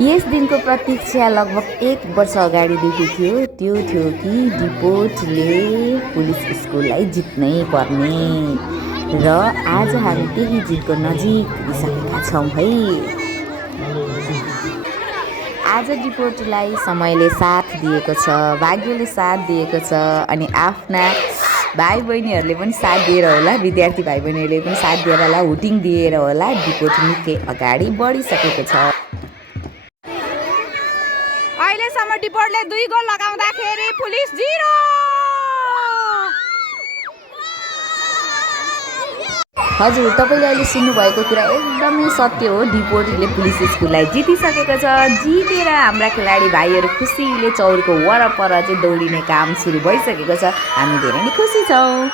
यस दिनको प्रतीक्षा लगभग 1 वर्ष अगाडिदेखि थियो। त्यो थियो कि डिपोटले पुलिस स्कुललाई जित्नै पर्ने र आज हामी त्यही जितको नजिक पुगिसकेका छौँ है। आज डिपोटलाई समयले साथ दिएको छ, भाग्यले साथ दिएको छ अनि आफ्ना भाइ बहिनीहरूले पनि साथ दिएर होला, विद्यार्थी भाइ बहिनीहरूले पनि साथ दिएर होला, हुटिङ दिएर होला, डिपोट निकै अगाडि बढिसकेको छ। अहिलेसम्म डिपोटले 2 गोल लगाउँदाखेरि पुलिस 0। हजुर, तपाईँले अहिले सुन्नुभएको कुरा एकदमै सत्य हो। डिपोटले पुलिस स्कुललाई जितिसकेको छ। जितेर हाम्रा खेलाडी भाइहरू खुसीले चौरको वरपर चाहिँ दौडिने काम सुरु भइसकेको छ। हामी धेरै नै खुसी छौँ।